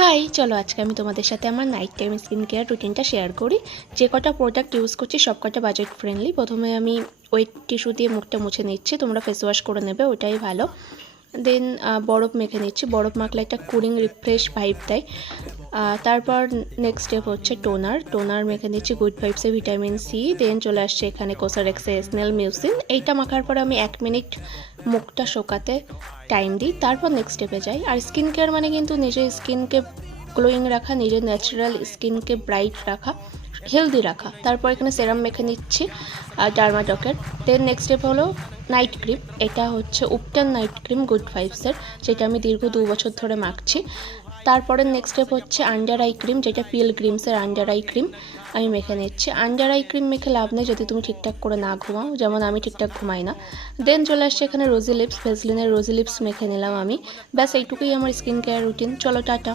High, চলো আজকে আমি তোমাদের সাথে আমার নাইট টাইম স্কিন কেয়ার রুটিনটা শেয়ার করি। যে কটা প্রোডাক্ট ইউজ করছি সব কটা বাজেট ফ্রেন্ডলি। প্রথমে আমি ওয়েট টিস্যু দিয়ে মুখটা মুছে নিচ্ছি, তোমরা ফেস ওয়াশ করে নেবে, ওটাই ভালো। দেন বরফ মেখে নিচ্ছি, বরফ মাখলে একটা কুলিং রিফ্রেশ ভাইব দেয়। তারপর নেক্সট স্টেপ হচ্ছে টোনার মেখে নিচ্ছি গুড ভাইবসে ভিটামিন সি। দেন চলে আসছে এখানে কোসারেক্সে এসনেল মিউসিন। এইটা মাখার পর আমি 1 মিনিট মুখটা শোকাতে টাইম দিই, তারপর নেক্সট স্টেপে যাই। আর স্কিন কেয়ার মানে কিন্তু নিজের স্কিনকে গ্লোয়িং রাখা, নিজের ন্যাচারাল স্কিনকে ব্রাইট রাখা, হেলদি রাখা। তারপর এখানে সেরাম মেখে নিচ্ছি ডার্মাডকের। দেন নেক্সট স্টেপ হলো নাইট ক্রিম। এটা হচ্ছে উপটান নাইট ক্রিম গুড ভাইবসের, যেটা আমি দীর্ঘ 2 বছর ধরে মাখছি। তারপরে নেক্সট স্টেপ হচ্ছে আন্ডার আই ক্রিম, যেটা পিলগ্রিমসের আন্ডার আই ক্রিম আমি মেখে নিচ্ছি। আন্ডার আই ক্রিম মেখে লাভ নেই যদি তুমি ঠিকঠাক করে না ঘুমাও, যেমন আমি ঠিকঠাক ঘুমাই না। দেন চলে আসছে এখানে রোজি লিপস, ভেসলিনের রোজি লিপস মেখে নিলাম আমি। ব্যাস এইটুকুই আমার স্কিন কেয়ার রুটিন। চলো টাটা।